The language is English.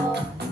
Thank oh. you.